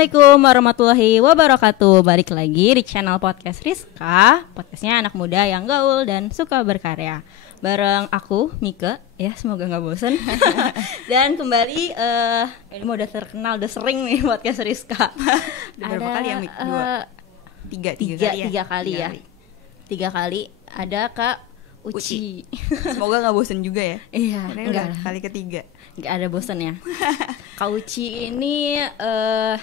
Assalamualaikum warahmatullahi wabarakatuh. Balik lagi di channel podcast Rizka. Podcastnya anak muda yang gaul dan suka berkarya. Bareng aku, Mika. Ya, semoga gak bosen. Dan kembali, ini udah terkenal, udah sering nih podcast Rizka. Berapa kali ya, Mik? Tiga kali. Ada Kak Uci. Semoga gak bosen juga ya. Iya, ini udah kali ketiga. Gak ada bosen ya. Kak Uci ini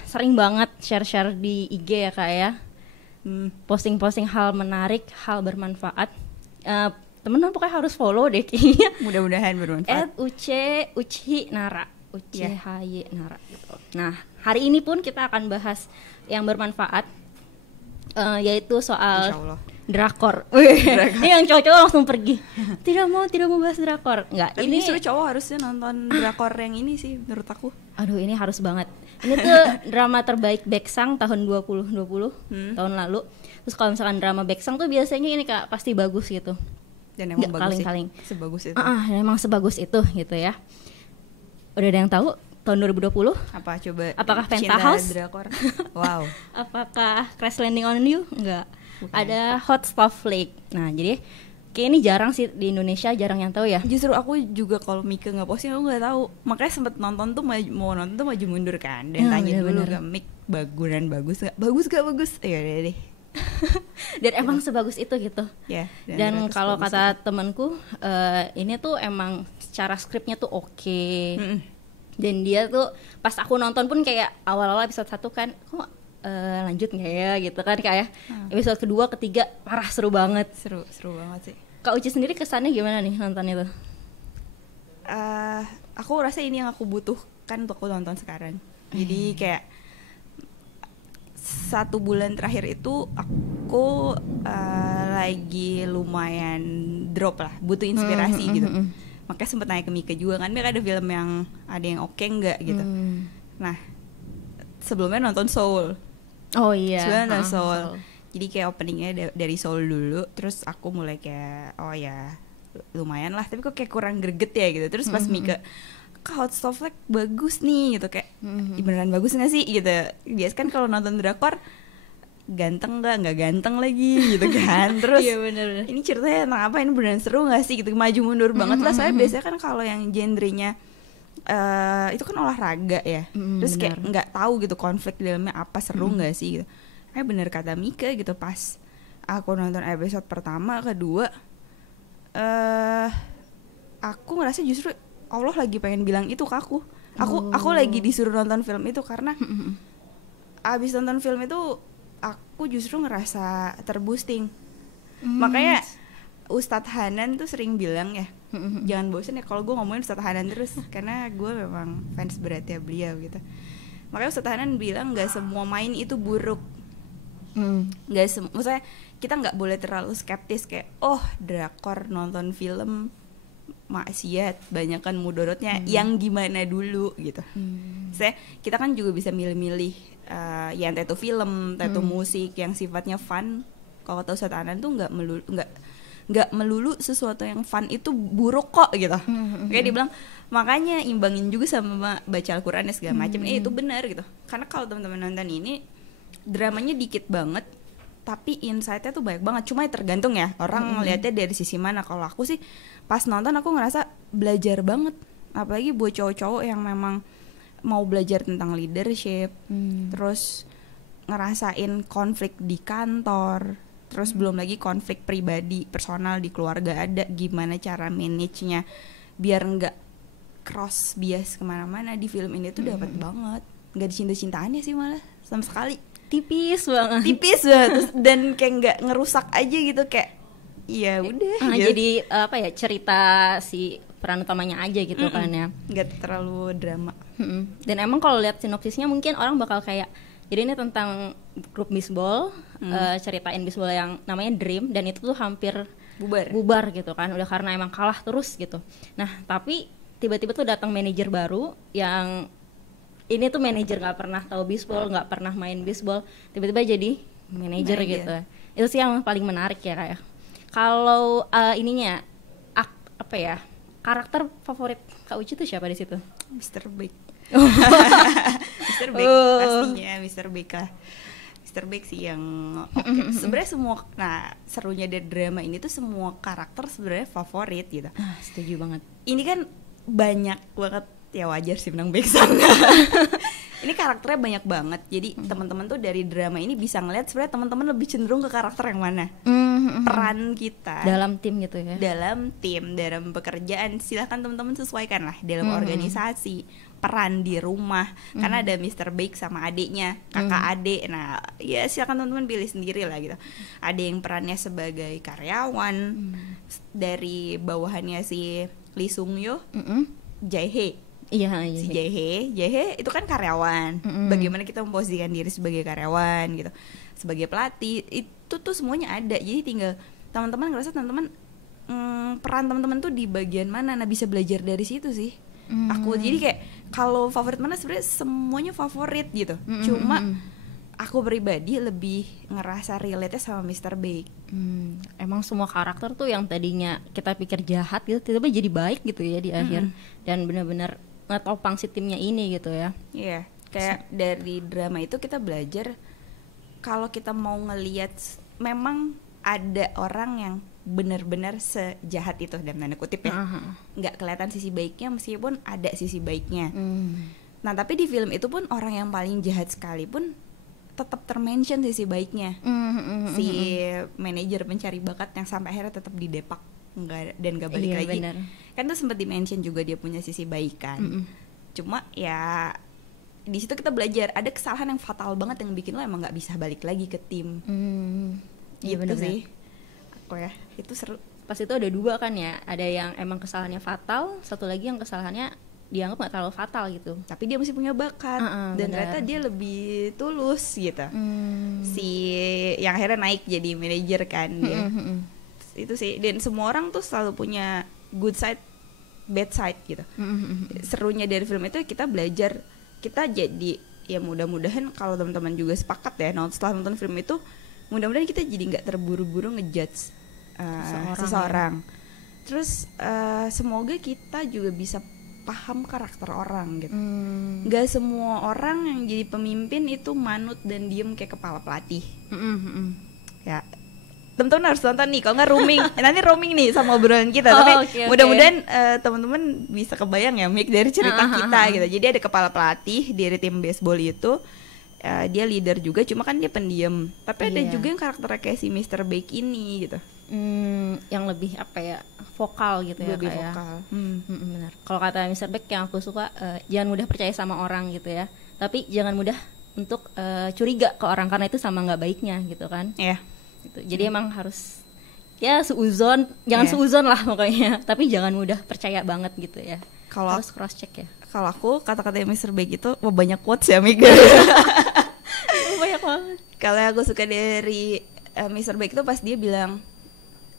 sering banget share-share di IG ya Kak ya. Posting-posting hal menarik, hal bermanfaat. Temen-temen pokoknya harus follow deh kayaknya. Mudah-mudahan bermanfaat. Uci Nara UCHY Nara gitu. Nah, hari ini pun kita akan bahas yang bermanfaat, yaitu soal drakor. Ini yang cowok-cowok langsung pergi. Tidak mau bahas drakor. Enggak, tapi ini justru cowok harusnya nonton drakor yang ini sih menurut aku. Aduh, ini harus banget. Ini tuh drama terbaik Baeksang tahun 2020, tahun lalu. Terus kalau misalkan drama Baeksang tuh biasanya ini Kak pasti bagus gitu. Dan emang bagus kaling-kaling. Sebagus itu. Emang sebagus itu gitu ya. Udah ada yang tahu tahun 2020? Apa coba? Apakah Penthouse? Drakor. Wow. Apakah Crash Landing on You? Enggak. Bukan. Ada Hot Stuff Flick. Nah, jadi kayak ini jarang sih di Indonesia, jarang yang tahu ya. Justru aku juga kalau Mika nggak posting aku nggak tahu. Makanya sempet nonton tuh mau nonton tuh maju mundur kan. Dan tanya dulu ke Mik, bagus nggak? Bagus. Ya udah deh. Dan emang sebagus itu gitu. Ya. Dan kalau kata temanku, ini tuh emang secara skripnya tuh oke. Dan dia tuh pas aku nonton pun kayak awal-awal episode 1 kan, kok lanjut nggak ya gitu kan kayak episode kedua, ketiga parah seru banget. Seru banget sih. Kak Uci sendiri kesannya gimana nih nonton itu? Aku rasa ini yang aku butuhkan untuk aku nonton sekarang. Jadi kayak 1 bulan terakhir itu aku lagi lumayan drop lah, butuh inspirasi gitu. Makanya sempet nanya ke Mika juga kan, Mika ada film yang ada yang oke nggak gitu. Nah, sebelumnya nonton Soul. Oh iya. Sebelumnya nonton Soul. Jadi kayak openingnya dari Soul dulu, terus aku mulai kayak oh ya lumayan lah, tapi kok kayak kurang greget ya gitu. Terus pas Mika Hot Stuff Flick bagus nih gitu, kayak beneran bagus nggak sih gitu. Biasa kan kalau nonton drakor ganteng nggak ganteng lagi gitu kan. Terus iya, bener. Ini ceritanya tentang apa, ini beneran seru nggak sih gitu, maju mundur banget lah. Soalnya biasanya kan kalau yang genrenya itu kan olahraga ya, terus kayak nggak tahu gitu konflik di dalamnya apa, seru nggak sih gitu. Kayak bener kata Mika gitu, pas aku nonton episode pertama, kedua aku ngerasa justru Allah lagi pengen bilang itu ke aku. Aku lagi disuruh nonton film itu karena abis nonton film itu aku justru ngerasa terboosting. Makanya Ustadz Hanan tuh sering bilang ya, jangan bosen ya kalau gue ngomongin Ustadz Hanan terus, karena gue memang fans beratnya beliau gitu. Makanya Ustadz Hanan bilang nggak semua main itu buruk. Maksudnya kita nggak boleh terlalu skeptis kayak drakor, nonton film maksiat, banyakan mudorotnya, yang gimana dulu gitu. Kita kan juga bisa milih-milih yang tattoo film, tattoo musik yang sifatnya fun. Kalau kata Ustadz Hanan tuh nggak melulu sesuatu yang fun itu buruk kok gitu. Kayak dia bilang makanya imbangin juga sama baca Al-Quran dan segala macam. Itu benar gitu. Karena kalau teman-teman nonton ini dramanya dikit banget, tapi insight-nya tuh banyak banget. Cuma ya tergantung ya orang ngelihatnya dari sisi mana. Kalau aku sih pas nonton aku ngerasa belajar banget. Apalagi buat cowok-cowok yang memang mau belajar tentang leadership, terus ngerasain konflik di kantor, terus belum lagi konflik pribadi, personal di keluarga ada, gimana cara manage-nya biar nggak cross bias kemana-mana. Di film ini tuh dapat banget. Nggak dicinta-cintaannya sih malah sama sekali. Tipis banget. Terus, dan kayak nggak ngerusak aja gitu, kayak ya udah gitu. Jadi apa ya, cerita si peran utamanya aja gitu kan ya, nggak terlalu drama. Dan emang kalau lihat sinopsisnya mungkin orang bakal kayak, jadi ini tentang grup bisbol, ceritain bisbol yang namanya Dream, dan itu tuh hampir bubar gitu kan, udah karena emang kalah terus gitu. Nah tapi tiba-tiba tuh datang manajer baru yang ini tuh manajer nggak pernah tahu bisbol, nggak pernah main bisbol, tiba-tiba jadi manajer gitu. Itu sih yang paling menarik ya kayak. Kalau ininya apa ya, karakter favorit Kak Uci tuh siapa di situ? Mr. Big. Mr. Big pastinya Mr. Big lah. Mr. Big sih yang sebenarnya semua, nah serunya dari drama ini tuh semua karakter sebenarnya favorit gitu. Setuju banget. Ini kan banyak banget, ya wajar sih menang Baeksan. Ini karakternya banyak banget, jadi teman-teman tuh dari drama ini bisa ngeliat sebenarnya teman-teman lebih cenderung ke karakter yang mana. Peran kita dalam tim gitu ya. Dalam tim, dalam pekerjaan, silahkan teman-teman sesuaikan lah. Dalam organisasi, peran di rumah, karena ada Mr. Big sama adiknya, kakak adik. Nah, ya silakan teman-teman pilih sendiri lah gitu. Ada yang perannya sebagai karyawan, dari bawahannya si Lee Sung Yo, Jae-hee. Iya, si Jae-hee itu kan karyawan. Bagaimana kita memposisikan diri sebagai karyawan gitu, sebagai pelatih, itu tuh semuanya ada. Jadi tinggal teman-teman ngerasa teman-teman peran teman-teman tuh di bagian mana, nah bisa belajar dari situ sih. Aku jadi kayak kalau favorit mana sebenarnya semuanya favorit gitu. Cuma aku pribadi lebih ngerasa relate-nya sama Mr. Big. Emang semua karakter tuh yang tadinya kita pikir jahat gitu tiba-tiba jadi baik gitu ya di akhir. Dan benar-benar ngetopang si timnya ini gitu ya. Iya, kayak dari drama itu kita belajar kalau kita mau ngelihat memang ada orang yang benar-benar sejahat itu dalam tanda kutip ya. Nggak kelihatan sisi baiknya meskipun ada sisi baiknya. Nah, tapi di film itu pun orang yang paling jahat sekalipun tetap termention sisi baiknya. Si manajer pencari bakat yang sampai akhirnya tetap didepak dan gak balik lagi. Bener. Kan tuh sempat dimention juga dia punya sisi baik kan. Cuma ya di situ kita belajar ada kesalahan yang fatal banget yang bikin lo emang nggak bisa balik lagi ke tim. Gitu sih. Aku ya itu seru. Pas itu ada dua kan ya, ada yang emang kesalahannya fatal, satu lagi yang kesalahannya dianggap nggak terlalu fatal gitu. Tapi dia masih punya bakat dan ternyata dia lebih tulus gitu. Si yang akhirnya naik jadi manajer kan dia. Itu sih, dan semua orang tuh selalu punya good side, bad side gitu. Serunya dari film itu kita belajar, kita jadi ya mudah-mudahan kalau teman-teman juga sepakat ya, setelah nonton film itu mudah-mudahan kita jadi nggak terburu-buru ngejudge seseorang. Terus semoga kita juga bisa paham karakter orang gitu. Nggak semua orang yang jadi pemimpin itu manut dan diem kayak kepala pelatih. Ya teman-teman harus nonton nih, kalau nggak roaming nanti roaming nih sama obrolan kita. Tapi mudah-mudahan teman-teman bisa kebayang ya Mik dari cerita kita gitu. Jadi ada kepala pelatih dari tim baseball itu, dia leader juga, cuma kan dia pendiam. Tapi ada juga yang karakternya kayak si Mr. Big ini gitu. Yang lebih apa ya, vokal gitu ya, lebih vokal. Benar. Kalau kata Mr. Big yang aku suka, jangan mudah percaya sama orang gitu ya. Tapi jangan mudah untuk curiga ke orang karena itu sama nggak baiknya gitu kan. Iya. Gitu. Jadi emang harus ya seuzon, jangan seuzon lah pokoknya. Tapi jangan mudah percaya banget gitu ya. Harus cross check ya. Kalau aku kata-kata Mr. Big itu banyak quotes ya Mik. Banyak banget. Kalau aku suka dari Mr. Big itu pas dia bilang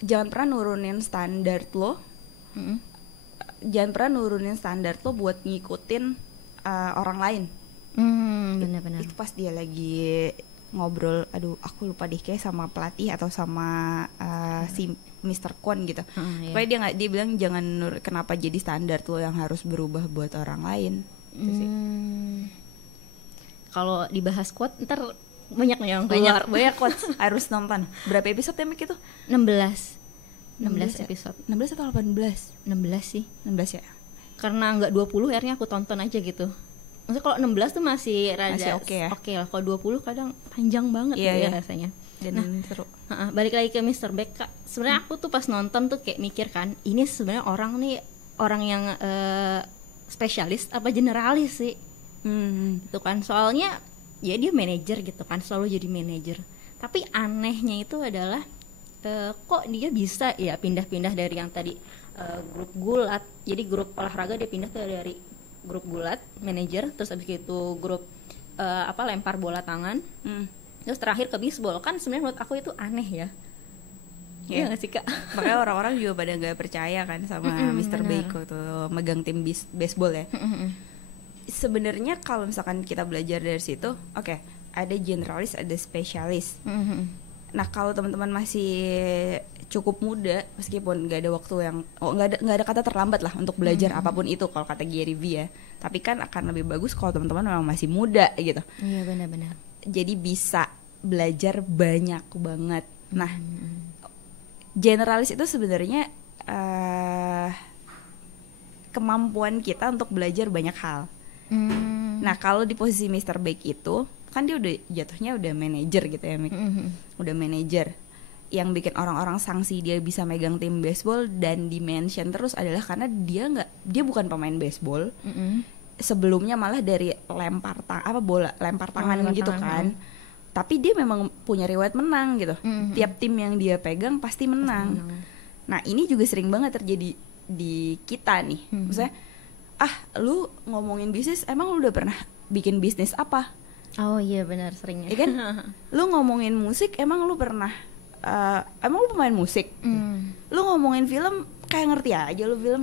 jangan pernah nurunin standar lo. Jangan pernah nurunin standar lo buat ngikutin orang lain. Benar-benar. Itu pas dia lagi ngobrol, aduh aku lupa deh kayak sama pelatih atau sama si Mr. Kwon gitu. Pokoknya dia bilang jangan kenapa jadi standar lo yang harus berubah buat orang lain. Itu sih. Kalau dibahas quote ntar banyak nih yang keluar. Banyak quotes. Harus nonton. Berapa episode ya Mik itu? 16 episode. 16 atau 18? 16 sih. 16 ya. Karena nggak 20 akhirnya aku tonton aja gitu. Maksudnya kalau 16 tuh masih oke ya. Oke lah, kalau 20 kadang panjang banget ya rasanya. Dan seru. Balik lagi ke Mr. Big, Kak. Sebenarnya aku tuh pas nonton tuh kayak mikir kan, ini sebenarnya orang yang spesialis apa generalis sih? Itu kan soalnya ya dia manajer gitu kan, selalu jadi manajer. Tapi anehnya itu adalah kok dia bisa ya pindah-pindah dari yang tadi grup gulat, jadi grup olahraga dia pindah tuh dari grup gulat manajer, terus abis itu grup lempar bola tangan, terus terakhir ke bisbol. Kan sebenarnya menurut aku itu aneh ya. Iya nggak sih Kak? Makanya orang-orang juga pada nggak percaya kan sama Mr. Beiko tuh megang tim baseball ya. Sebenarnya kalau misalkan kita belajar dari situ, ada generalis, ada spesialis. Nah kalau teman-teman masih cukup muda, meskipun nggak ada waktu yang nggak ada kata terlambat lah untuk belajar apapun itu kalau kata Gary V ya. Tapi kan akan lebih bagus kalau teman-teman memang masih muda gitu. Iya benar-benar. Jadi bisa belajar banyak banget. Nah, generalis itu sebenarnya kemampuan kita untuk belajar banyak hal. Nah, kalau di posisi Mr. Big itu kan dia udah jatuhnya udah manajer gitu ya, udah manajer. Yang bikin orang-orang sanksi dia bisa megang tim baseball dan di-mention terus adalah karena dia bukan pemain baseball. Sebelumnya malah dari lempar tangan gitu kan. Tapi dia memang punya riwayat menang gitu. Tiap tim yang dia pegang pasti menang. Nah, ini juga sering banget terjadi di kita nih. Maksudnya, lu ngomongin bisnis, emang lu udah pernah bikin bisnis apa? Oh iya benar, seringnya. Ya kan? Lu ngomongin musik, emang lu pernah emang lu pemain musik? Lu ngomongin film, kayak ngerti aja lu film.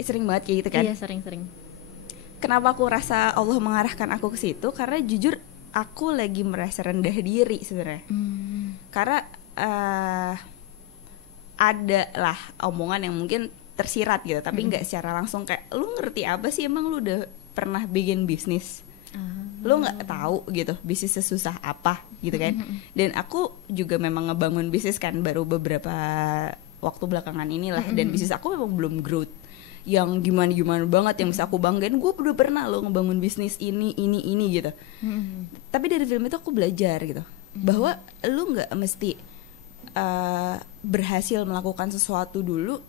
Sering banget kayak gitu kan? Iya, sering-sering. Kenapa aku rasa Allah mengarahkan aku ke situ? Karena jujur aku lagi merasa rendah diri sebenarnya. Karena ada lah omongan yang mungkin tersirat gitu, tapi nggak secara langsung kayak lu ngerti apa sih, emang lu udah pernah bikin bisnis? Lu nggak tahu gitu bisnis sesusah apa gitu kan? Dan aku juga memang ngebangun bisnis kan baru beberapa waktu belakangan inilah, dan bisnis aku memang belum growth yang gimana banget yang bisa aku banggain. Gue udah pernah lo ngebangun bisnis ini gitu. Tapi dari film itu aku belajar gitu bahwa lu nggak mesti berhasil melakukan sesuatu dulu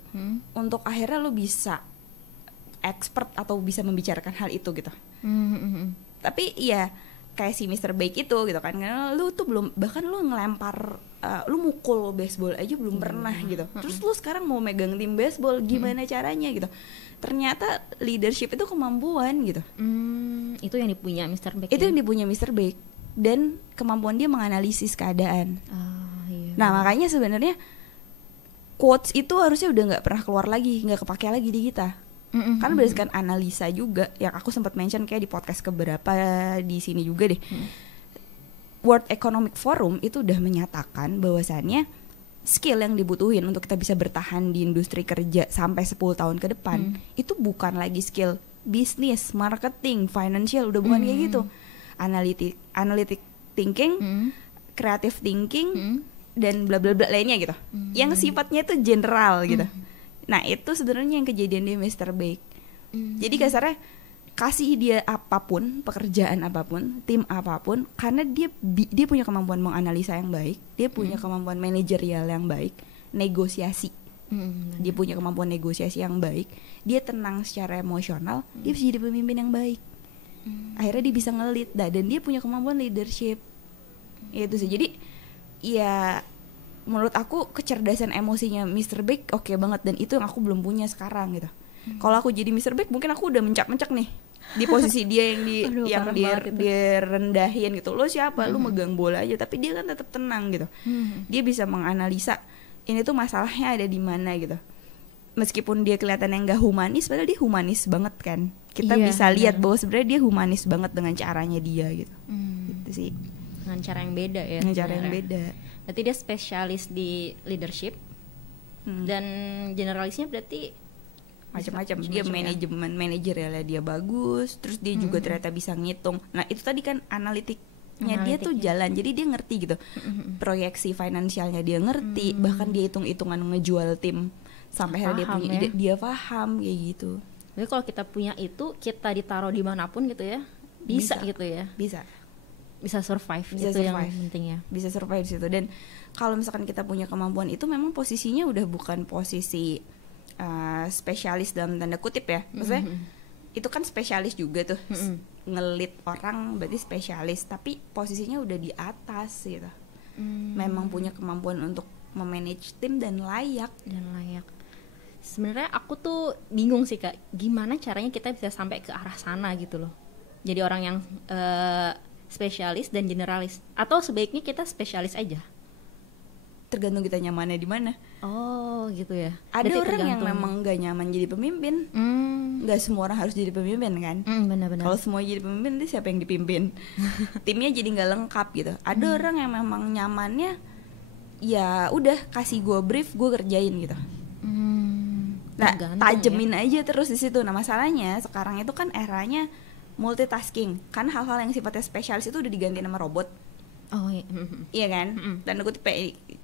untuk akhirnya lu bisa expert atau bisa membicarakan hal itu gitu. Tapi ya kayak si Mr. Big itu gitu kan, karena lu tuh belum, bahkan lu ngelempar lu mukul baseball aja belum pernah gitu. Terus lu sekarang mau megang tim baseball, gimana caranya gitu. Ternyata leadership itu kemampuan gitu. Itu yang dipunya Mr. Big. Itu yang dipunya Mr. Big, dan kemampuan dia menganalisis keadaan. Iya. Nah, makanya sebenarnya quotes itu harusnya udah nggak pernah keluar lagi, nggak kepake lagi di kita. Karena berdasarkan analisa juga yang aku sempat mention kayak di podcast keberapa di sini juga deh. World Economic Forum itu udah menyatakan bahwasannya skill yang dibutuhin untuk kita bisa bertahan di industri kerja sampai 10 tahun ke depan itu bukan lagi skill bisnis, marketing, financial, udah bukan kayak gitu. Analytic thinking, creative thinking, dan bla bla bla lainnya gitu. Yang sifatnya itu general gitu. Nah, itu sebenarnya yang kejadian di Mr. Big. Jadi kasarnya kasih dia apapun, pekerjaan apapun, tim apapun, karena dia punya kemampuan menganalisa yang baik, dia punya kemampuan manajerial yang baik, negosiasi. Dia punya kemampuan negosiasi yang baik, dia tenang secara emosional, dia bisa jadi pemimpin yang baik. Akhirnya dia bisa nge-lead, dan dia punya kemampuan leadership. Itu sih. Jadi ya menurut aku kecerdasan emosinya Mr. Big oke banget, dan itu yang aku belum punya sekarang gitu. Kalau aku jadi Mr. Big mungkin aku udah mencak-mencak nih di posisi dia yang dia rendahin gitu. Lo siapa? Lo megang bola aja, tapi dia kan tetap tenang gitu. Dia bisa menganalisa ini tuh masalahnya ada di mana gitu. Meskipun dia kelihatan yang gak humanis, padahal dia humanis banget kan. Kita bisa lihat bahwa sebenarnya dia humanis banget dengan caranya dia gitu. Gitu sih. Dengan cara yang beda ya. Dengan cara yang beda. Berarti dia spesialis di leadership, dan generalisnya berarti macam-macam. Dia manajer ya, dia bagus. Terus dia juga ternyata bisa ngitung. Nah, itu tadi kan analitiknya dia tuh jalan. Jadi dia ngerti gitu. Proyeksi finansialnya dia ngerti. Bahkan dia hitung-hitungan ngejual tim sampai akhirnya dia punya ide, dia paham kayak gitu. Jadi kalau kita punya itu, kita ditaruh dimanapun gitu ya, bisa gitu ya. Bisa survive, bisa itu survive. yang penting ya. Bisa survive di situ. Dan kalau misalkan kita punya kemampuan itu, memang posisinya udah bukan posisi spesialis dalam tanda kutip ya. Maksudnya itu kan spesialis juga tuh, ngelit orang berarti spesialis, tapi posisinya udah di atas gitu. Memang punya kemampuan untuk memanage tim dan layak. Sebenarnya aku tuh bingung sih Kak, gimana caranya kita bisa sampai ke arah sana gitu loh. Jadi orang yang spesialis dan generalis, atau sebaiknya kita spesialis aja? Tergantung kita nyamannya di mana. Oh gitu ya. Ada berarti orang yang memang gak nyaman jadi pemimpin. Gak semua orang harus jadi pemimpin kan. Benar-benar. Kalau semua jadi pemimpin, itu siapa yang dipimpin? Timnya jadi gak lengkap gitu. Ada orang yang memang nyamannya ya udah kasih gue brief, gue kerjain gitu. Nah, tajemin aja terus di situ. Nah, masalahnya sekarang itu kan eranya multitasking. Kan hal-hal yang sifatnya spesialis itu udah diganti sama robot. Oh iya. Iya kan? Dan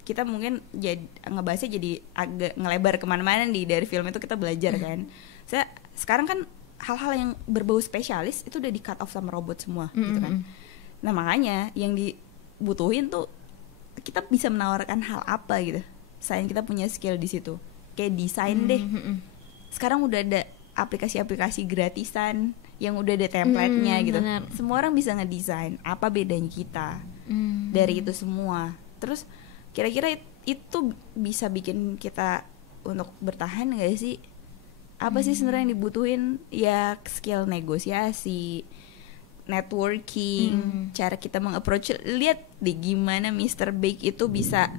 kita mungkin jadi ngebahasnya jadi agak ngelebar kemana-mana dari film itu kita belajar kan. Sekarang kan hal-hal yang berbau spesialis itu udah di cut off sama robot semua gitu kan. Nah, makanya yang dibutuhin tuh kita bisa menawarkan hal apa gitu. Selain kita punya skill di situ. Kayak desain deh. Sekarang udah ada aplikasi-aplikasi gratisan yang udah ada template-nya gitu. Bener. Semua orang bisa ngedesain. Apa bedanya kita dari itu semua? Terus kira-kira itu bisa bikin kita untuk bertahan gak sih? Apa sih sebenarnya yang dibutuhin? Ya skill negosiasi, networking, cara kita meng-approach. Lihat deh gimana Mr. Big itu bisa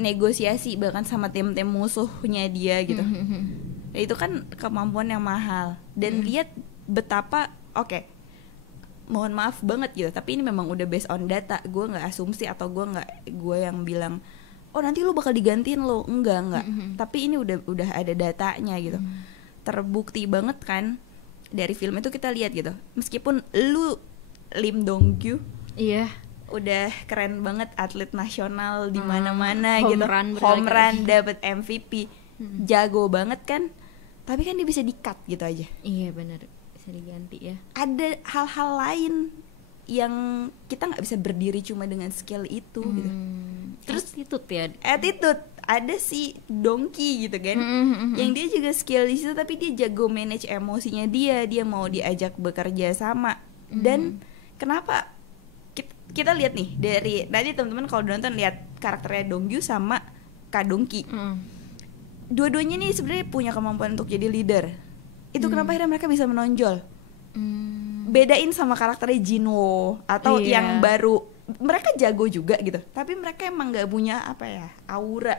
negosiasi bahkan sama tim-tim musuhnya dia gitu. Nah, itu kan kemampuan yang mahal. Dan lihat betapa mohon maaf banget gitu, tapi ini memang udah based on data. Gue nggak asumsi atau gue yang bilang oh nanti lu bakal digantiin lo, enggak. Tapi ini udah ada datanya gitu. Terbukti banget kan dari film itu kita lihat gitu. Meskipun lu Lim Dong Kyu, iya, udah keren banget, atlet nasional di mana-mana gitu, home run dapat MVP, jago banget kan, tapi kan dia bisa di-cut gitu aja. Iya benar, bisa diganti ya. Ada hal-hal lain yang kita nggak bisa berdiri cuma dengan skill itu gitu. Terus attitude ada si Dongki gitu kan, yang dia juga skill di situ tapi dia jago manage emosinya dia mau diajak bekerja sama. Dan kenapa kita lihat nih dari tadi teman-teman kalau nonton lihat karakternya Dongkyu sama Kak Dongki, dua-duanya nih sebenarnya punya kemampuan untuk jadi leader. Itu kenapa akhirnya mereka bisa menonjol. Bedain sama karakternya Jinwoo atau yang baru, mereka jago juga gitu, tapi mereka emang nggak punya aura.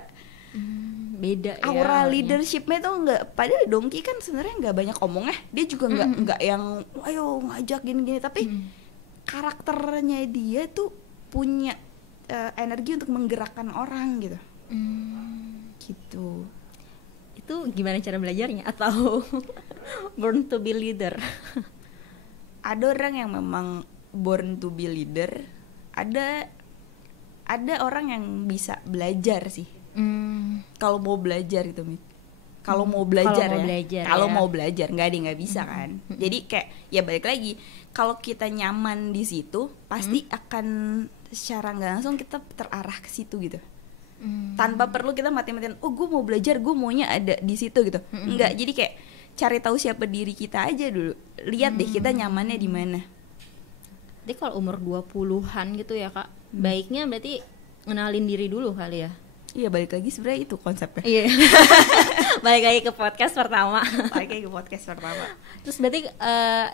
Beda ya, aura leadershipnya tuh nggak. Padahal Dongki kan sebenarnya nggak banyak omongnya, dia juga nggak yang ayo ngajak gini-gini, tapi karakternya dia tuh punya energi untuk menggerakkan orang gitu. Gitu. Itu gimana cara belajarnya atau born to be leader? Ada orang yang memang born to be leader, ada orang yang bisa belajar sih. Kalau mau belajar gitu, kalau mau belajar nggak ada yang nggak bisa kan. Jadi kayak ya balik lagi, kalau kita nyaman di situ pasti akan secara nggak langsung kita terarah ke situ gitu. Tanpa perlu kita mati-matian, oh gue mau belajar, gue maunya ada di situ gitu. Enggak, jadi kayak cari tahu siapa diri kita aja dulu. Lihat deh kita nyamannya di mana. Jadi kalau umur 20-an gitu ya Kak, baiknya berarti ngenalin diri dulu kali ya. Iya, balik lagi sebenarnya itu konsepnya. Iya. Balik lagi ke podcast pertama. Terus berarti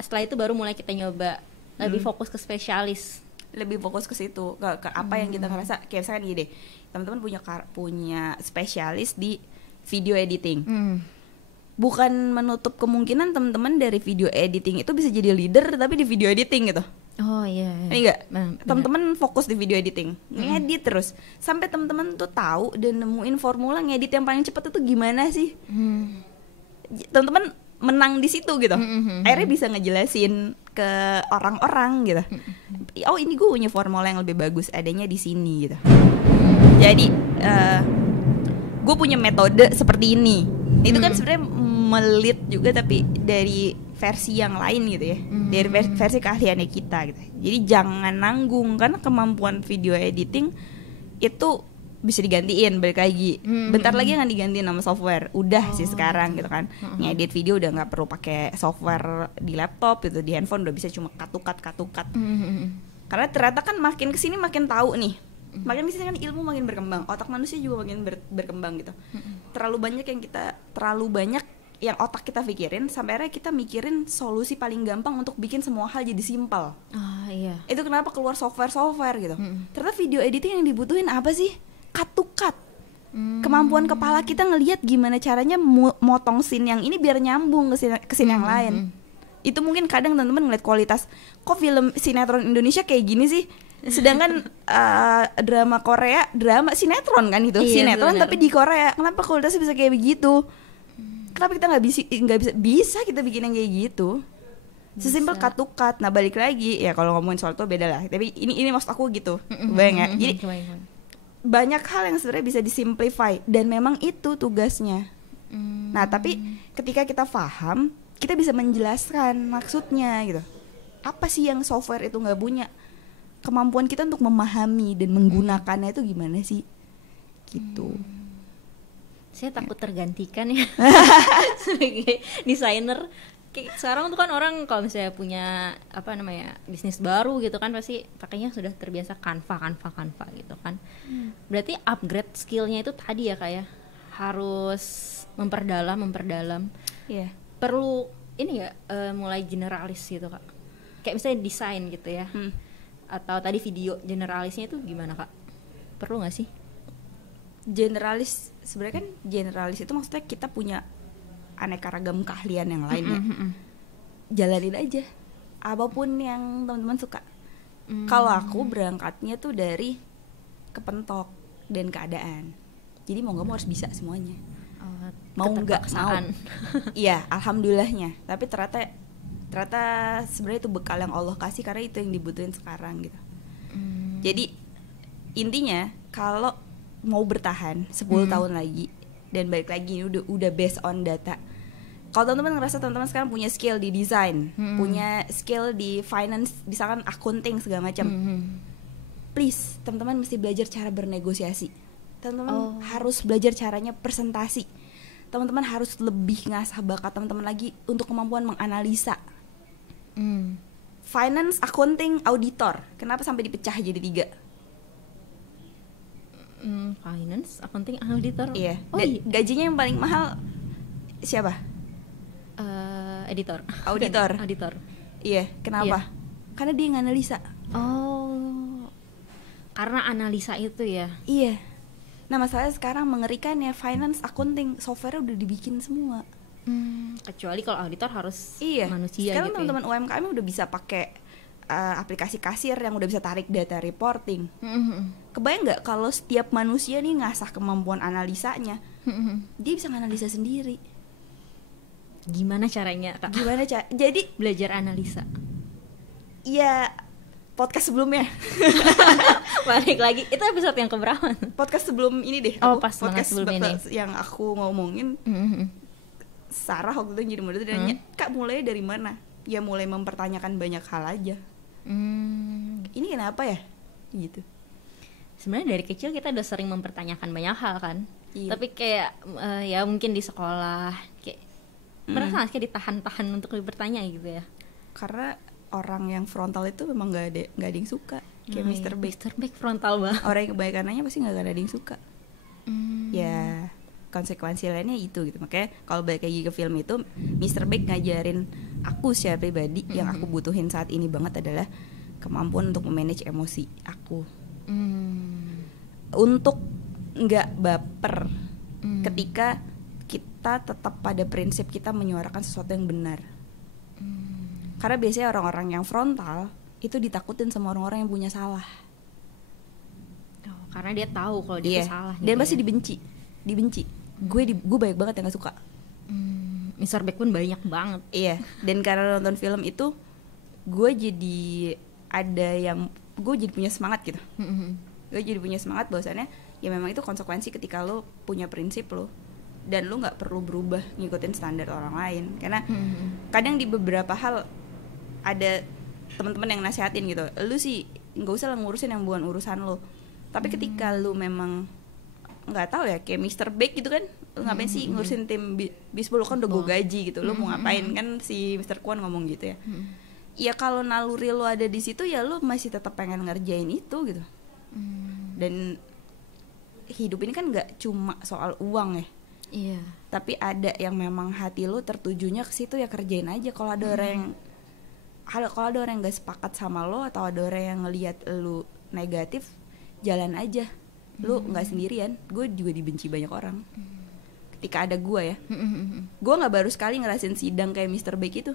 setelah itu baru mulai kita nyoba lebih fokus ke spesialis. Lebih fokus ke situ, ke apa yang kita ngerasa. Kayak misalkan gini deh, teman-teman punya spesialis di video editing. Bukan menutup kemungkinan teman-teman dari video editing itu bisa jadi leader tapi di video editing gitu. Oh iya. Enggak. Teman-teman fokus di video editing, ngedit terus sampai teman-teman tuh tahu dan nemuin formula ngedit yang paling cepat itu gimana sih. Teman-teman menang di situ gitu. Akhirnya bisa ngejelasin ke orang-orang gitu. Oh, ini gue punya formula yang lebih bagus, adanya di sini gitu. Jadi gue punya metode seperti ini. Itu kan sebenarnya melit juga tapi dari versi yang lain gitu ya, dari versi keahliannya kita gitu. Jadi jangan nanggung, karena kemampuan video editing itu bisa digantiin, balik lagi. Bentar lagi akan digantiin sama software. Udah sih sekarang gitu kan. Ngedit video udah nggak perlu pakai software di laptop gitu, di handphone udah bisa cuma katukat. Karena ternyata kan makin kesini makin tahu nih. Makin kesini kan ilmu makin berkembang, otak manusia juga makin berkembang gitu. Terlalu banyak yang otak kita pikirin sampai akhirnya kita mikirin solusi paling gampang untuk bikin semua hal jadi simpel. Iya. Itu kenapa keluar software gitu. Ternyata video editing yang dibutuhin apa sih? Cut to cut. Kemampuan kepala kita ngelihat gimana caranya motong scene yang ini biar nyambung ke scene yang lain. Itu mungkin kadang teman-teman ngeliat kualitas, kok film sinetron Indonesia kayak gini sih? Sedangkan drama Korea, drama sinetron kan gitu, sinetron tapi di Korea. Kenapa kualitasnya bisa kayak begitu? Kenapa kita nggak bisa kita bikin yang kayak gitu? Sesimpel cut to cut. Nah balik lagi ya, kalau ngomongin soal itu beda lah. Tapi ini maksud aku gitu, bayang ya. Jadi banyak hal yang sebenarnya bisa disimplify dan memang itu tugasnya. Nah tapi ketika kita paham, kita bisa menjelaskan maksudnya gitu. Apa sih yang software itu nggak punya? Kemampuan kita untuk memahami dan menggunakannya itu gimana sih? Gitu. Saya takut tergantikan ya sebagai desainer. Sekarang tuh kan orang kalau misalnya punya bisnis baru gitu kan pasti pakainya sudah terbiasa Canva gitu kan. Berarti upgrade skillnya itu tadi ya kayak harus memperdalam. Iya. Perlu ini ya mulai generalis gitu Kak. Kayak misalnya desain gitu ya. Atau tadi video generalisnya itu gimana Kak? Perlu nggak sih? Generalis sebenarnya kan generalis itu maksudnya kita punya aneka ragam keahlian yang lain ya. Jalanin aja apapun yang teman-teman suka. Kalau aku berangkatnya tuh dari kepentok dan keadaan. Jadi mau nggak mau harus bisa semuanya. Mau nggak mau. Iya, alhamdulillahnya. Tapi ternyata sebenarnya itu bekal yang Allah kasih karena itu yang dibutuhin sekarang gitu. Jadi intinya kalau mau bertahan 10 tahun lagi dan balik lagi ini udah based on data. Kalau teman-teman ngerasa teman-teman sekarang punya skill di desain, punya skill di finance, misalkan accounting segala macam, please teman-teman mesti belajar cara bernegosiasi. Teman-teman harus belajar caranya presentasi. Teman-teman harus lebih ngasah bakat teman-teman lagi untuk kemampuan menganalisa. Finance, accounting, auditor. Kenapa sampai dipecah jadi 3? Finance, accounting, auditor. Iya. Gajinya yang paling mahal siapa? Editor. Auditor. Iya. Kenapa? Karena dia nganalisa. Karena analisa itu ya. Iya. Nah masalahnya sekarang mengerikan ya, finance, accounting, software udah dibikin semua. Kecuali kalau auditor harus manusia. Sekarang gitu. Sekarang teman-teman UMKM udah bisa pakai aplikasi kasir yang udah bisa tarik data reporting. Kebayang nggak kalau setiap manusia nih ngasah kemampuan analisanya, dia bisa nganalisa sendiri. Gimana caranya Kak? Jadi belajar analisa. Iya, podcast sebelumnya. Balik lagi, itu episode yang keberapa? Podcast sebelum ini deh. Podcast sebelum ini yang aku ngomongin. Sarah waktu itu jadi model nanya, Kak mulai dari mana? Ya mulai mempertanyakan banyak hal aja. Ini kenapa ya? Gitu. Sebenarnya dari kecil kita udah sering mempertanyakan banyak hal kan. Tapi kayak ya mungkin di sekolah kayak merasa nggak sih ditahan-tahan untuk bertanya gitu ya? Karena orang yang frontal itu memang nggak ada yang suka. Kayak Mr. Big frontal banget. Orang yang kebaikan nanya pasti nggak ada yang suka. Ya konsekuensi lainnya itu gitu. Makanya kalau balik lagi ke film itu, Mr. Big ngajarin aku secara pribadi yang aku butuhin saat ini banget adalah kemampuan untuk memanage emosi aku. Untuk nggak baper ketika kita tetap pada prinsip kita menyuarakan sesuatu yang benar. Karena biasanya orang-orang yang frontal itu ditakutin sama orang-orang yang punya salah. Karena dia tahu kalau dia itu salah. Dan pasti dibenci. Gue banyak banget yang gak suka. Mr. Beck pun banyak banget. Iya. Dan karena nonton film itu, gue jadi punya semangat gitu. Gue jadi punya semangat bahwasannya ya memang itu konsekuensi ketika lo punya prinsip lo dan lo nggak perlu berubah ngikutin standar orang lain. Karena kadang di beberapa hal ada teman-teman yang nasihatin gitu, lo sih nggak usah lah ngurusin yang bukan urusan lo. Tapi ketika lo memang nggak tahu ya kayak Mr. Beck gitu kan, lo ngapain sih ngurusin tim bisbol, lo kan udah gue gaji gitu, lo mau ngapain kan, si Mr. Kwon ngomong gitu ya. Ya kalau naluri lo ada di situ ya lo masih tetap pengen ngerjain itu gitu. Dan hidup ini kan nggak cuma soal uang ya. Iya. Tapi ada yang memang hati lo tertujunya ke situ ya kerjain aja. Kalau ada orang yang nggak sepakat sama lo atau ada orang yang ngelihat lo negatif, jalan aja. Lo nggak sendirian. Gue juga dibenci banyak orang. Ketika ada gue ya, gue nggak baru sekali ngerasain sidang kayak Mr. Beck itu.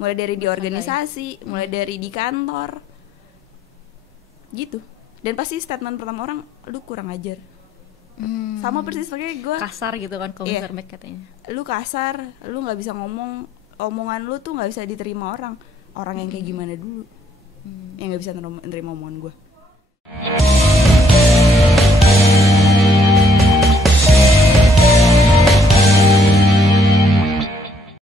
Mulai dari di organisasi, mulai dari di kantor. gitu. Dan pasti statement pertama orang, lu kurang ajar. Sama persis pakai gue kasar gitu kan kalau iya, katanya. Lu kasar, lu nggak bisa ngomong, omongan lu tuh nggak bisa diterima orang yang kayak gimana dulu, yang nggak bisa nerima omongan gue.